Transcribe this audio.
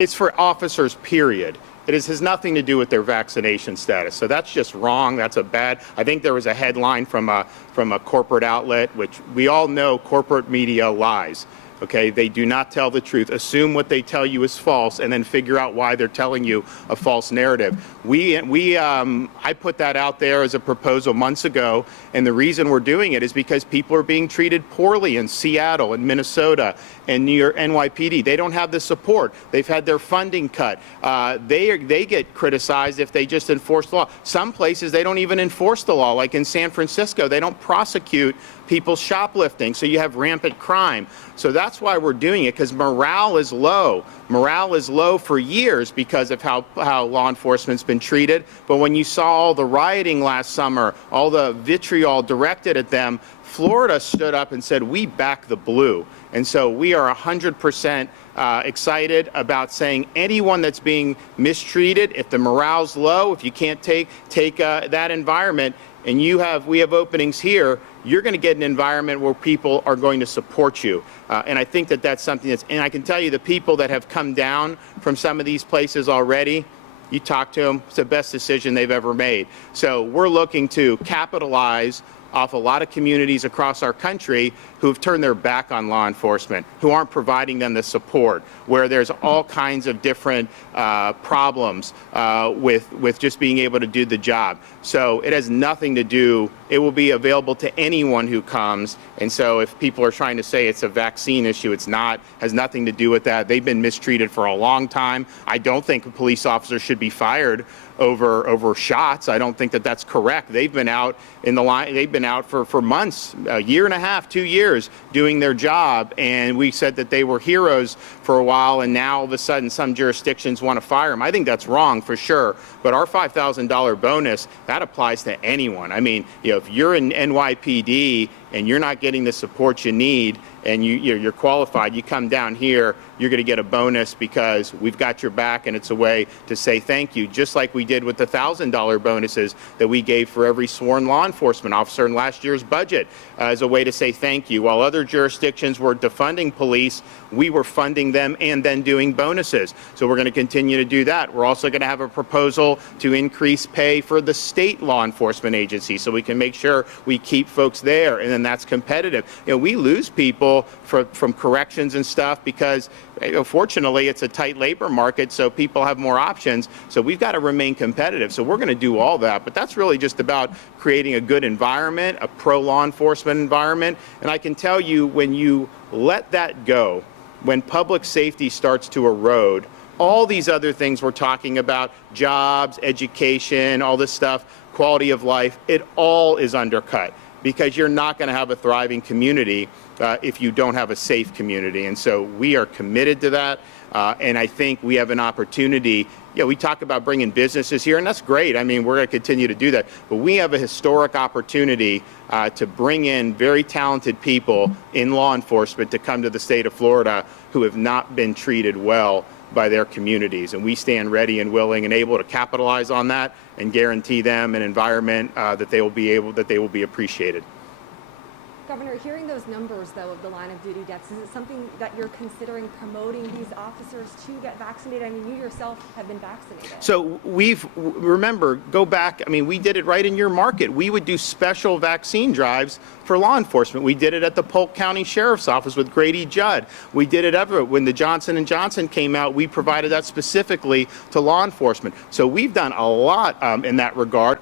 It's for officers, period. Has nothing to do with their vaccination status. So that's just wrong. That's I think there was a headline from a corporate outlet, which we all know corporate media lies. Okay, they do not tell the truth. Assume what they tell you is false, and then figure out why they're telling you a false narrative. I put that out there as a proposal months ago, and the reason we're doing it is because people are being treated poorly in Seattle and Minnesota and New York, NYPD. They don't have the support. They've had their funding cut. They get criticized if they just enforce the law. Some places they don't even enforce the law, like in San Francisco. They don't prosecute people shoplifting, so you have rampant crime. So that's why we're doing it, because morale is low. Morale is low for years because of how law enforcement's been treated. But when you saw all the rioting last summer, all the vitriol directed at them, Florida stood up and said, we back the blue. And so we are 100% excited about saying anyone that's being mistreated, if the morale's low, if you can't take that environment, and we have openings here, you're going to get an environment where people are going to support you. And I think that's something and I can tell you the people that have come down from some of these places already, you talk to them, it's the best decision they've ever made. So we're looking to capitalize off a lot of communities across our country who have turned their back on law enforcement, who aren't providing them the support, where there's all kinds of different problems with just being able to do the job. So it has nothing to do, it will be available to anyone who comes. And so if people are trying to say it's a vaccine issue, it's not, has nothing to do with that. They've been mistreated for a long time. I don't think a police officer should be fired over shots. I don't think that's correct. They've been out in the line, they've been out for months, a year and a half, 2 years, doing their job, and we said that they were heroes for a while, and now all of a sudden some jurisdictions want to fire them. I think that's wrong for sure, but our $5,000 bonus, that applies to anyone. I mean, if you're in NYPD and you're not getting the support you need and you're qualified, you come down here, you're going to get a bonus because we've got your back, and it's a way to say thank you, just like we did with the $1,000 bonuses that we gave for every sworn law enforcement officer in last year's budget as a way to say thank you. While other jurisdictions were defunding police, we were funding them and then doing bonuses. So we're going to continue to do that. We're also going to have a proposal to increase pay for the state law enforcement agencies so we can make sure we keep folks there, and then that's competitive. We lose people from corrections and stuff because fortunately, it's a tight labor market, so people have more options. So we've got to remain competitive. So we're going to do all that. But that's really just about creating a good environment, a pro-law enforcement environment. And I can tell you, when you let that go, when public safety starts to erode, all these other things we're talking about, jobs, education, all this stuff, quality of life, it all is undercut, because you're not going to have a thriving community if you don't have a safe community. And so we are committed to that. And I think we have an opportunity. We talk about bringing businesses here, and that's great. I mean, we're going to continue to do that. But we have a historic opportunity to bring in very talented people in law enforcement to come to the state of Florida who have not been treated well by their communities. And we stand ready and willing and able to capitalize on that and guarantee them an environment that they will be appreciated. Governor, hearing those numbers, though, of the line of duty deaths, is it something that you're considering promoting these officers to get vaccinated? I mean, you yourself have been vaccinated. So remember, go back, I mean, we did it right in your market. We would do special vaccine drives for law enforcement. We did it at the Polk County Sheriff's Office with Grady Judd. We did it everywhere. When the Johnson & Johnson came out, we provided that specifically to law enforcement. So we've done a lot in that regard.